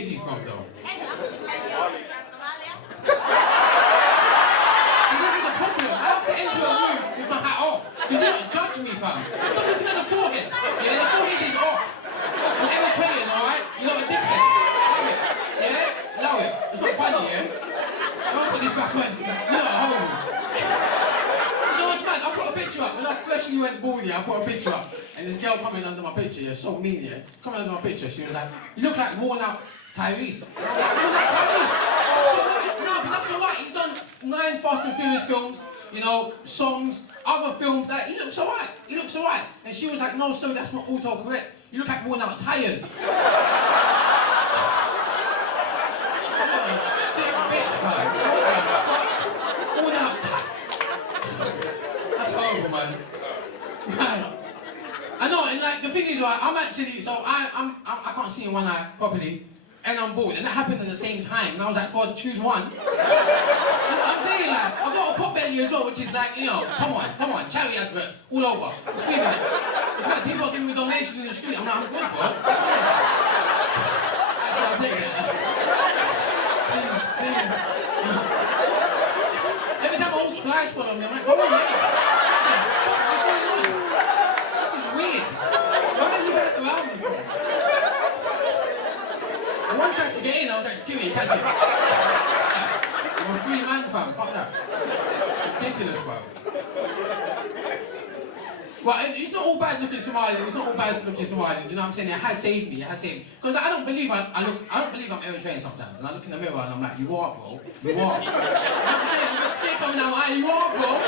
is he from though? See, this is the problem. I have to enter a room with my hat off. Because you're not judging me, fam. Stop looking at the forehead. Yeah, the forehead is off. I'm Eritrean, alright? You're not a dickhead. Allow it. Yeah? Allow it. It's not funny, yeah? I won't put this back on. You're not horrible. You know what's mad? I put a picture up. When I freshly went bald, yeah, I put a picture up. And this girl coming under my picture, yeah, so mean, yeah. Coming under my picture, she was like, you look like worn out Tyrese. I was like, worn out Tyrese? That's alright. No, but that's alright. He's done 9 Fast and Furious films, you know, songs, other films. Like, he looks alright. He looks alright. And she was like, no, sorry, that's not auto-correct. You look like worn out tires. Oh, sick bitch, man. Worn out tires. That's horrible, man. Man. I know, and like the thing is, right, I'm actually, so I can't see in one eye properly, and I'm bald, and that happened at the same time, and I was like, God, choose one. So I'm saying, like, I've got a pot belly as well, which is like, you know, come on, charity adverts, all over, I'm screaming it. It's like people are giving me donations in the street, I'm like, I'm good, bro. Actually, I'll take it. Please. Every time I walk, flies follow me, I'm like, come on, mate. Weird. Why are you guys around me for? One tried to get in, I was like, excuse me, catch it. I'm a free man, fam, fuck that. It's ridiculous, bro. Well, it's not all bad looking Somalian, it's not all bad looking Somalian, do you know what I'm saying? It has saved me, Because like, I don't believe I'm Eritrean sometimes, and I look in the mirror and I'm like, you are, bro, you are. You know what I'm saying? I've got tears coming out, you are, bro.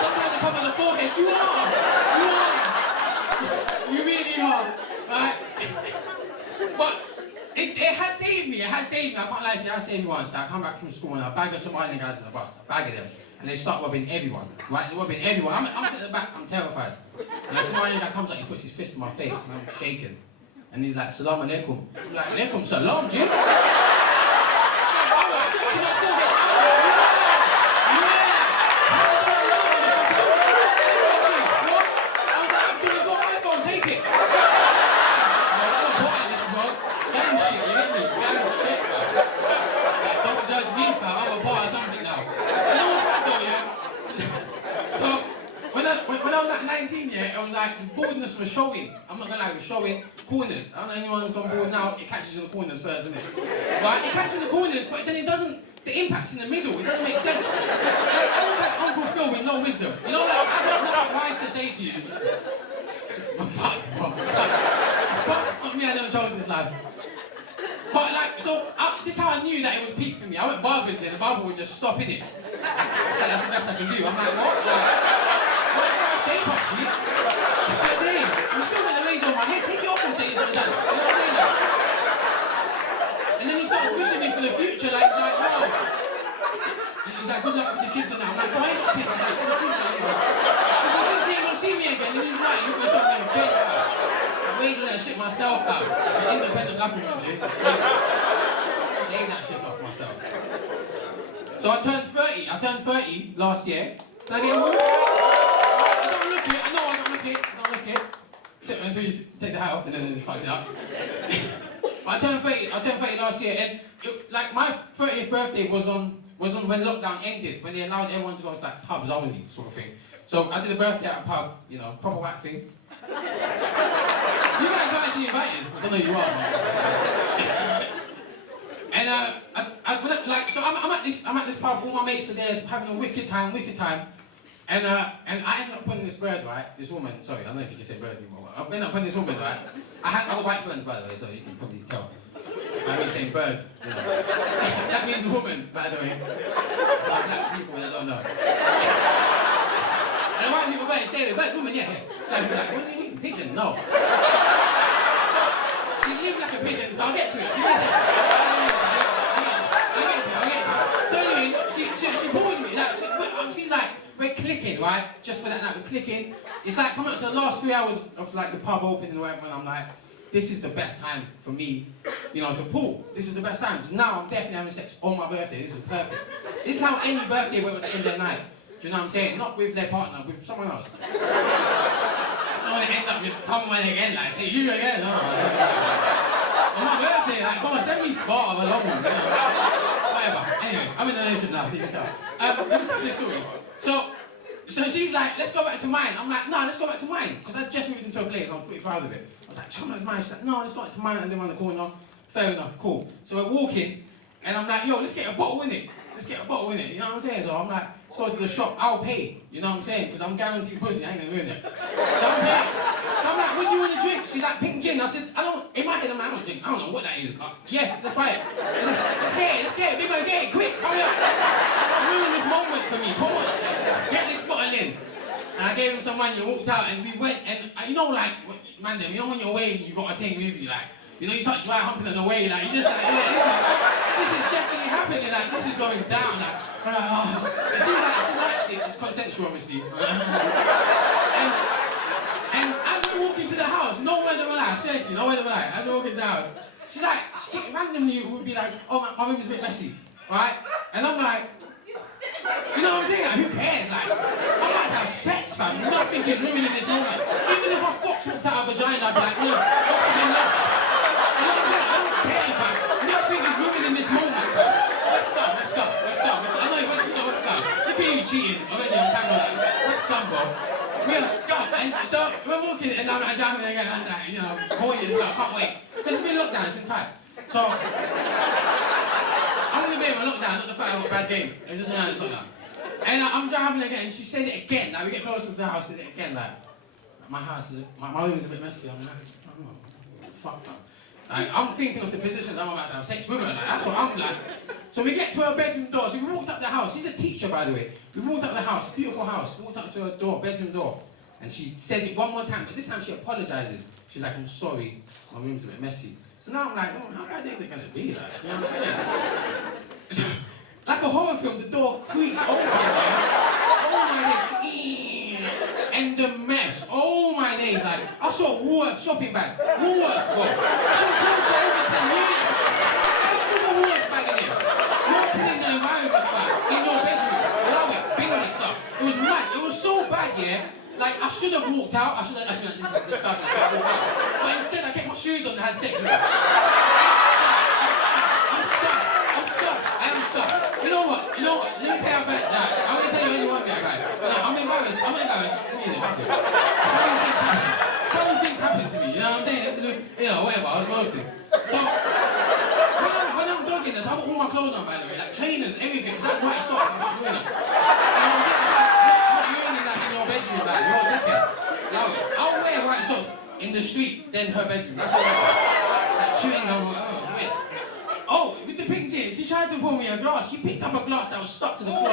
Sometimes I come on the forehead, you are. You really are, right? But it has saved me, I can't lie to you, it has saved me once. I come back from school and I bag of Somalian guys on the bus, I bag of them, and they start robbing everyone, right? They're robbing everyone. I'm sitting at the back, I'm terrified. And a Somalian guy comes up, he puts his fist in my face, and I'm shaking. And he's like, Salam alaikum. I'm like, alaikum salam, Jim. I was stretching my forehead. When I was like 19, yeah, it was like baldness was showing. I'm not gonna lie, it was showing corners. I don't know anyone who's gone bald now, it catches you in the corners first, isn't it? Right? It catches you in the corners, but then it doesn't, the impact's in the middle, it doesn't make sense. Like, I was like Uncle Phil with no wisdom. You know, like, I got nothing wise to say to you. I'm fucked, bro. It's fucked. It's not me, I never chose this life. But like, so, this is how I knew that it was peak for me. I went barbers here, and the barber would just stop in it. I said, that's the best I can do. I'm like, what? Shape up, G. I'm still got the razor on my head. Take it off and say you're done. You know what I'm saying? And then he starts pushing me for the future, like, he's like, no. And he's like, good luck with the kids and that. I'm like, why not kids? He's like, for the future, you know. Because he thinks he ain't gonna see me again, and he's right, he's gonna something again. I'm raising that shit myself, now. I'm an independent black woman, G. Shave that shit off myself. So I turned 30 last year. Did I get a wall? I know I don't look it. Except until you take the hat off and then it fucks it up. But I turned 30 last year, and like my 30th birthday was on when lockdown ended, when they allowed everyone to go to like pubs only, sort of thing. So I did a birthday at a pub, you know, proper whack thing. You guys were actually invited. I don't know who you are, but... And so I'm at this pub, all my mates are there, having a wicked time. And I ended up putting this bird, right? This woman, sorry, I don't know if you can say bird anymore. I ended up putting this woman, right? I got white friends, by the way, so you can probably tell. I mean saying bird, you know. That means woman, by the way. For black people that don't know. And the white people better stay there. Bird, woman, yeah. Like, what's he eating? Pigeon? No. She lived like a pigeon, so I'll get to it. You guys I'll get to it. So anyway, she pulls me, like, she's like, we're clicking, right? Just for that night, we're clicking. It's like coming up to the last 3 hours of like the pub opening or whatever, and I'm like, this is the best time for me, you know, to pull. This is the best time, because now I'm definitely having sex on my birthday. This is perfect. This is how any birthday boy was to end their night. Do you know what I'm saying? Not with their partner, with someone else. I don't want to end up with someone again, like, say, you again, no. On my birthday, like, come on, send me a spot of a long one, you know? Whatever. Anyways, I'm in a relationship now, so you can tell. Let me start this story. So she's like, let's go back to mine. I'm like, no, let's go back to mine. Because I just moved into a place, I was pretty proud of it. I was like, come on, mine. She's like, no, let's go back to mine and then around the corner. Fair enough, cool. So we're walking, and I'm like, yo, let's get a bottle in it. Let's get a bottle in it, you know what I'm saying? So I'm like, let's go to the shop, I'll pay. You know what I'm saying? Because I'm guaranteed pussy, I ain't gonna ruin it. So I'm paying. So I'm like, what do you want to drink? She's like, pink gin. I said, in my head, I'm like, I don't drink. I don't know what that is. Yeah, let's buy it. Let's get it. Big man, get it, quick, hurry up. Don't ruin this moment for me, come on. Let's get this bottle in. And I gave him some money and walked out, and we went, and you know, like, man, you know when you're away, you got a thing with you, like, you know, you start dry humping on the way, like, you just like, this is definitely happening, like, this is going down, like, and she likes it, it's consensual, obviously. And as we're walking to the house, no word of a lie, I swear to you, no word of a lie, as we're walking down, she randomly would be like, oh, my room's a bit messy, right? And I'm like, do you know what I'm saying? Like, who cares? Like, I'm about to have sex, fam. Nothing is ruining this moment. Even if a fox walked out of a vagina, I'd be like, no, what's been lost? You know what I'm saying? I don't care, fam. Nothing is ruining this moment, fam. Let's go. I know you know what's scum. Look at you cheating already on camera, like, what's scum, bro? We're scum. And so we're walking, and I'm driving again, like, you know, horny as well, can't wait. Because it's been lockdown, it's been tight. So, I'm gonna be in a lockdown, not the fact I got a bad game. It's just it's lockdown. And I'm driving again, and she says it again. Like, we get closer to the house, says it again. Like, my house is, my room's a bit messy. I'm like, oh, fuck, man. Like, I'm thinking of the positions I'm about to have sex with her. Like, that's what I'm like. So we get to her bedroom door. So we walked up the house. She's a teacher, by the way. We walked up the house, beautiful house. We walked up to her door, bedroom door, and she says it one more time. But this time she apologizes. She's like, I'm sorry, my room's a bit messy. So now I'm like, oh, how bad is it gonna be? Like, do you know what I'm saying? So, like a horror film, the door creaks open, oh my days, and the mess, oh my days, like, I saw Woolworths shopping bag, Woolworths, bro. It's been closed for over 10 years, I took a Woolworths bag in here. You're killing the environment, fam, in your bedroom, allow it, bing this stuff. It was mad, it was so bad, yeah. Like, I should have walked out, this is disgusting, I should have walked out. But instead, I kept my shoes on and had sex with her. I am stuck. You know what? Let me tell you about that. I'm gonna tell you when you want me, right? But I'm embarrassed. Give me the fucking. Funny things happen to me, you know what I'm saying? This is, you know, whatever, I was roasting. So, when I'm dogging this, I've got all my clothes on, by the way, like trainers, everything. It's like white socks, I'm not doing them. I'm not ruining that in your bedroom, like, you're a dickhead. Now, I'll wear white socks in the street, then her bedroom. That's what I do. Like, chewing gum, it's weird. Oh, with the pink gin, she tried to pour me a glass. She picked up a glass that was stuck to the floor. I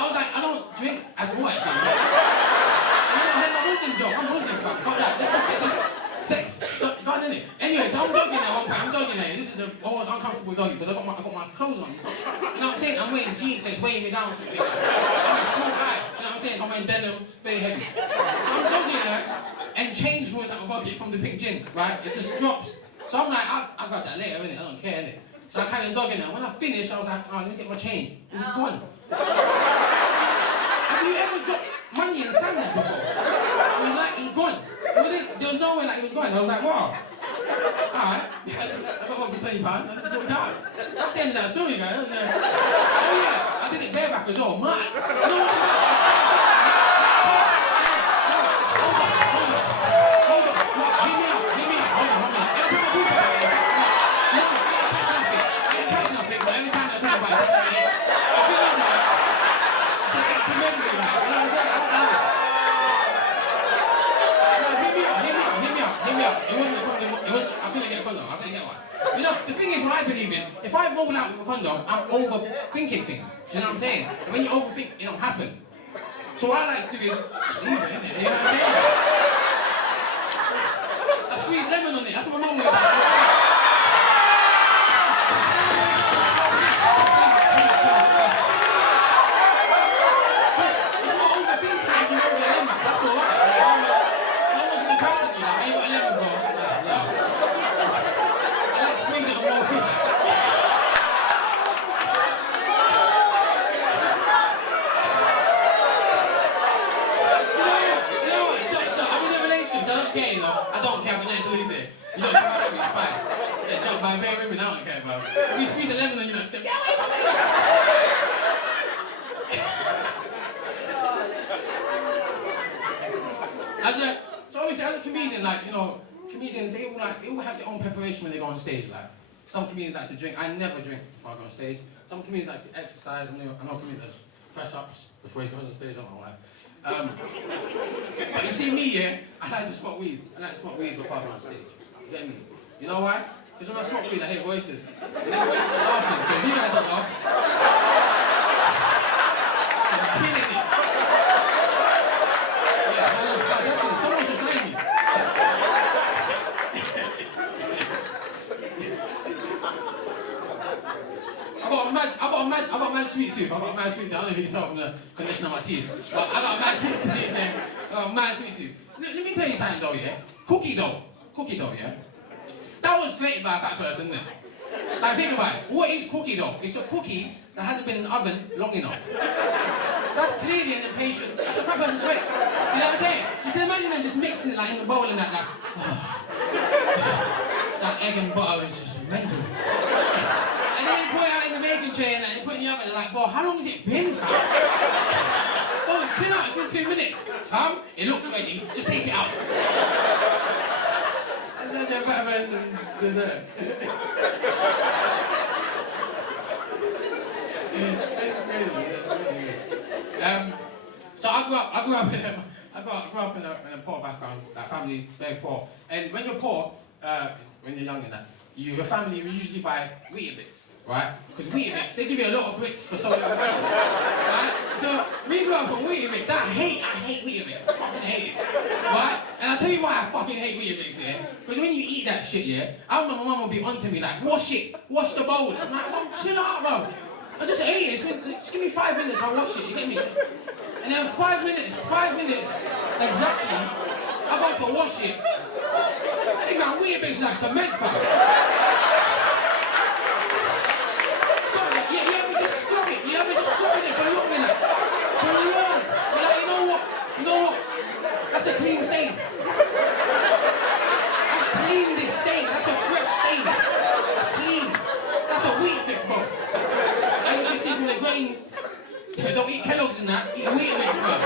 was like, I don't drink at all, actually. And you know, I had my Muslim joke. I'm Muslim, fam. Fuck that. Let's just get this sex stuff done, innit? Anyway, so I'm dogging at one point. I'm dogging at it. This is the almost uncomfortable doggy because I got my clothes on. You know what I'm saying? I'm wearing jeans, so it's weighing me down. I'm a small guy. You know what I'm saying? I'm wearing denim, it's very heavy. So I'm dogging her, and change falls out my pocket from the pink gin, right? It just drops. So I'm like, I'll grab that later, innit? I don't care, innit? So I carry on dogging her. When I finished, I was like, oh, let me get my change. It was gone. Have you ever dropped money in sand before? It was like, it was gone. There was no way like it was gone. I was like, wow. Alright. I got one for £20. I just walked out. That's the end of that story, guys. Oh yeah, I did it bareback as well. Mad. You know what's about? I couldn't get a condom, I couldn't get one. You know, the thing is, what I believe is, if I roll out with a condom, I'm overthinking things. Do you know what I'm saying? And when you overthink, it don't happen. So what I like to do is, just leave it, innit? You know what I'm saying? I squeeze lemon on it, that's what my mum would do. I don't care, but now to lose it. You don't crush me. up by bare women, I don't care, bro. We squeeze a lemon on you, know, step. Yeah, wait for me! So obviously, as a comedian, like, you know, comedians, they all have their own preparation when they go on stage. Like, some comedians like to drink. I never drink before I go on stage. Some comedians like to exercise. I know comedians does press-ups before he goes on stage. I don't know why. But you see me, yeah, I like to smoke weed. I like to smoke weed before I go on stage. You get me? You know why? Because when I smoke weed, I hear voices. And their voices are laughing. So if you guys don't laugh, I'm killing it. Yeah, no, definitely. Someone should sign me. I got a mad sweet tooth. I don't know if you can tell from the condition of my teeth. But I got a mad sweet tooth, man. I got a mad sweet tooth. Let me tell you something though, yeah? Cookie dough, yeah? That was created by a fat person, isn't it? Like, think about it. What is cookie dough? It's a cookie that hasn't been in the oven long enough. That's clearly an impatient. That's a fat person's trait. Do you know what I'm saying? You can imagine them just mixing it like in the bowl and that, like, that egg and butter is just mental. And then they put it out in the baking tray and they put it in the oven and they're like, bro, how long has it been, fam? Oh, chill out, it's been 2 minutes. Fam, it looks ready, just take it out. That's such a fat person dessert. It's crazy, it's really weird. So I grew up in a poor background, like family, very poor. And when you're poor, when you're young and that, your family will usually buy Weetabix, right? Because Weetabix, they give you a lot of bricks for so long, right? So we grew up on Weetabix. I hate Weetabix. I fucking hate it, right? And I'll tell you why I fucking hate Weetabix, yeah? Because when you eat that shit, yeah, I remember my mum would be onto me like, wash the bowl. I'm like, Mum, chill out, bro. I just ate it. Just give me 5 minutes, I'll wash it. You get me? And then 5 minutes exactly, I got to wash it. I think my Weetabix is like cement, fam. You ever just scrub it? You ever just scrub it for a long minute? For long. You're like, you know what? That's a clean stain. I've cleaned this stain. That's a fresh stain. That's clean. That's a Weetabix, bro. As you can see from the grains, don't eat Kellogg's and that, eat Weetabix, bro.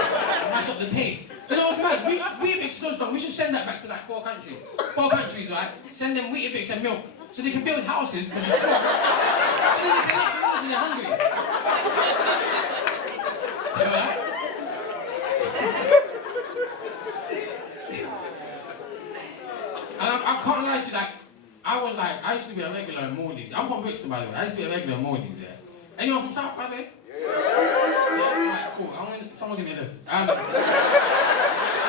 Mash up the taste. Do you know what's mad? Weetabix is so strong, we should send that back to like poor countries. Poor countries, right? Send them Weetabix and milk so they can build houses because it's strong. And then they can live because when they're hungry. So, right? And I can't lie to you, like, I used to be a regular in Morley's. I'm from Brixton, by the way. I used to be a regular in Morley's, yeah. Anyone from South, by the way? Yeah, alright, cool. Someone give me a lift. I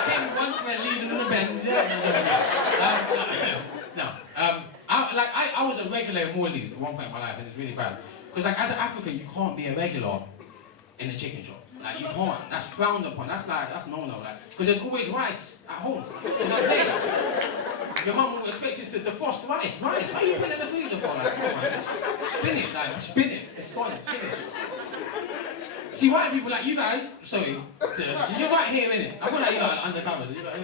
came with one friend leaving in the Benz, yeah. I was a regular in Morley's at one point in my life, and it's really bad. Because, like, as an African, you can't be a regular in a chicken shop. Like, you can't. That's frowned upon. That's no-no. Like, because there's always rice at home. You know what I'm saying? Your mum will expect you to defrost rice. Why are you putting it in the freezer for? Like, come on, man. Spin it. Like, spin it. It's fine. It's finished. See, white people like you guys, sorry, you're right here, innit? I feel like you got undercovers. You're like,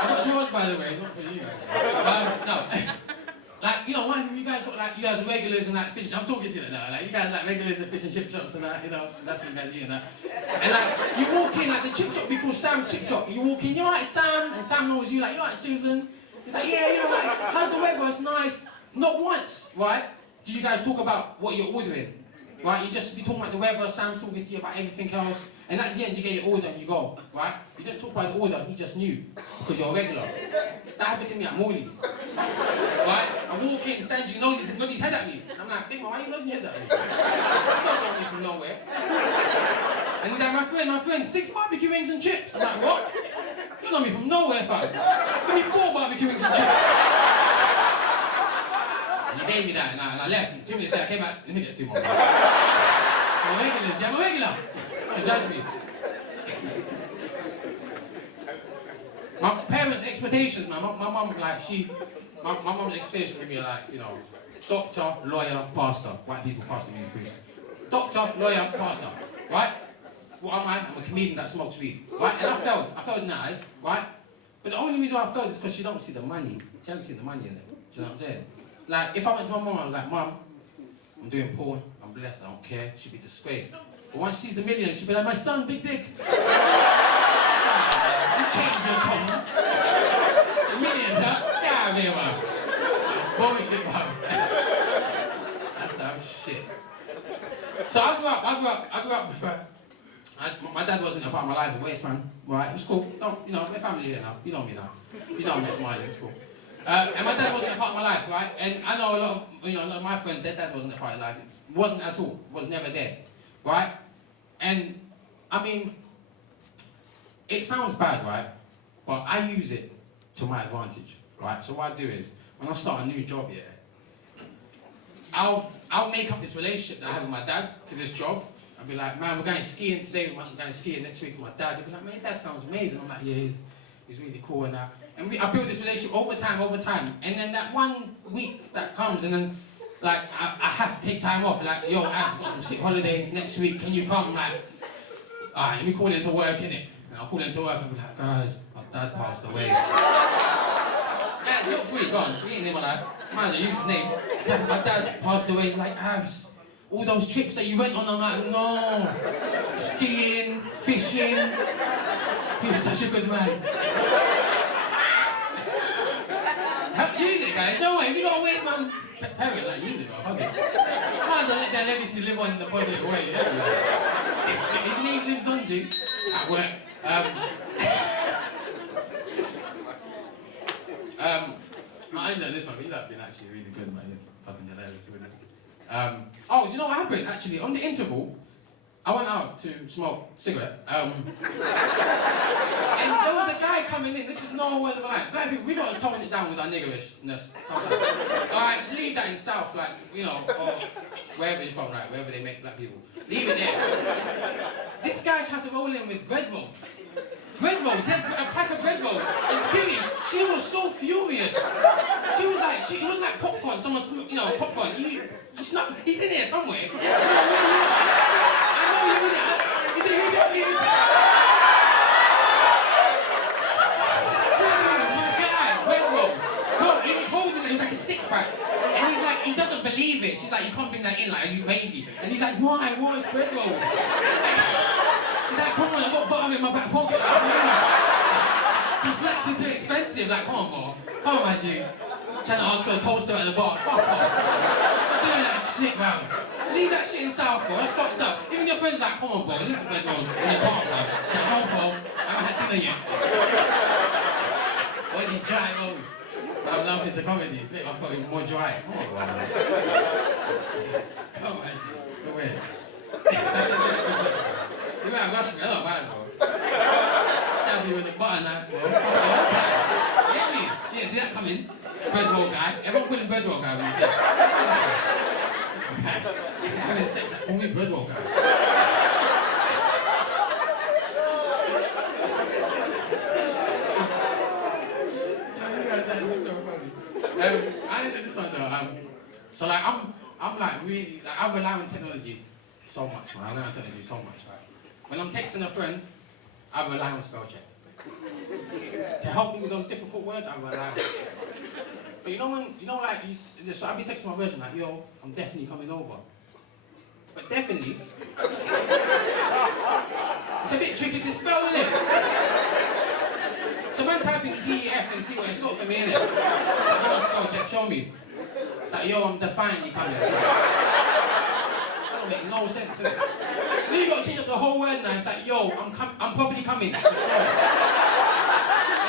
I got drawers, by the way, not for you guys. No. Like, you know, you guys are regulars and like fish. I'm talking to you now. Like, you guys like regulars at fish and chip shops and that, you know, that's what you guys eat and that. And like, you walk in, like the chip shop be called Sam's Chip Shop. You walk in, you're right, Sam, and Sam knows you, like, you're right, Susan. He's like, yeah, you know, like, how's the weather? It's nice. Not once, right? Do you guys talk about what you're ordering? Right, you just be talking about the weather, Sam's talking to you about everything else, and at the end you get your order and you go, right? You don't talk about the order, he just knew, because you're a regular. That happened to me at Morley's. Right? I walk in, Sanji nods his head at me. I'm like, Big Man, why are you nodding your head at me? You don't know me from nowhere. And he's like, my friend, 6 barbecue wings and chips. I'm like, what? You know me from nowhere, fam. Give me 4 barbecue wings and chips. And he gave me that, and I left. And 2 minutes later, I came back. Let me get 2 more. I'm a regular. Don't judge me. My parents' expectations, man. My mum, like, my mum's expectations with me are like, you know, doctor, lawyer, pastor. White people, pastor means priest. Doctor, lawyer, pastor. Right? What am I? I'm a comedian that smokes weed. Right? And I failed in her eyes. Right? But the only reason I failed is because she don't see the money. She doesn't see the money in it. Do Do you know what I'm saying? Like, if I went to my mum, I was like, Mum, I'm doing porn, I'm blessed, I don't care, she'd be disgraced. But once she sees the millions, she'd be like, my son, big dick. You changed your tone. The millions, huh? Get out of here, man. Bullshit, man. That's some shit. So I grew up with my dad wasn't a part of my life, a waste man. Right, it was cool. You know, we're family here now. You know me now. You know I'm not smiling, it's cool. And my dad wasn't a part of my life, right? And I know a lot of my friends, their dad wasn't a part of their life. Wasn't at all. Was never there, right? And I mean, it sounds bad, right? But I use it to my advantage, right? So what I do is, when I start a new job, yeah, I'll make up this relationship that I have with my dad to this job. I'll be like, man, we're going skiing today. We're going skiing next week with my dad. They'll be like, man, your dad sounds amazing. I'm like, yeah, he's really cool and that. And I build this relationship over time. And then that 1 week that comes, and then, like, I have to take time off. Like, yo, I've got some sick holidays next week. Can you come? Like, all right, let me call into work, innit? And I'll call into work and be like, guys, my dad passed away. Guys, look free, go on. We ain't in my life. Might as well use his name. My dad passed away. Like, Abs, all those trips that you went on, I'm like, no. Skiing, fishing. He was such a good man. Use it, guys. No way. If you got a waste man parent, like, use it, fuck it. Might as well let that legacy live on in a positive way. Yeah? His name lives on, dude. At work. I know this one. You've been actually really good, man. You're fucking hilarious with it. Oh, do you know what happened? Actually, on the interval, I went out to smoke a cigarette. And there was a guy coming in. This is no word of a lie. Black people, we got to tone it down with our niggerishness sometimes. Alright, just leave that in South, like, you know, or wherever you're from, right, wherever they make black people. Leave it there. This guy tried to roll in with bread rolls. Bread rolls, he had a pack of bread rolls. It's kidding. She was so furious. She was like, it was like popcorn. Someone, you know, popcorn. He's in there somewhere. I know you're in there. He's in here. Bread rolls. No, he was holding it. It was like a six-pack. And he's like, he doesn't believe it. She's like, you can't bring that in. Like, are you crazy? And he's like, why? Why is bread rolls? He's like, come on, I've got butter in my back pocket. He's like, too expensive. Like, come on, bro. Come on, man, G. Trying to ask for a toaster at the bar. Fuck off. Not doing that shit, man. Leave that shit in South, bro. That's fucked up. Even your friends like, come on, bro. Leave the bread rolls in the car, bro. Like, no, bro. I haven't had dinner yet. What are these dry rolls? I'm laughing to comedy. Make my fucking more dry. Come on, bro. Come on. Go away. You might rush me, I don't mind, bro. Stab you with the butter knife, bro. Get me? Yeah, see that coming? Bread roll guy. Everyone put in bread roll guy when you say having sex, like, call me bread roll guy. You guys are so funny. I did this one though. So like I'm like really, like, I rely on technology so much, man. I rely on technology so much. Like, when I'm texting a friend, I rely on spell check. To help me with those difficult words, I rely on spell check. But you know when, so I'll be texting my version like, yo, I'm definitely coming over. But definitely, it's a bit tricky to spell, isn't it? So when typing DEF and see what it's got for me, innit? Like, I'm a spell check, show me. It's like, yo, I'm defiantly coming. That don't make no sense, innit? Then you got to change up the whole word now. It's like, yo, I'm probably coming. Hey,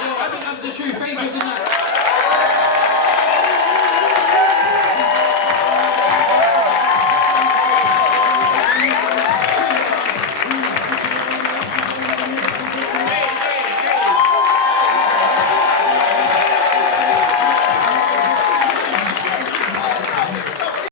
yo, I think that's the truth. Thank you, good night.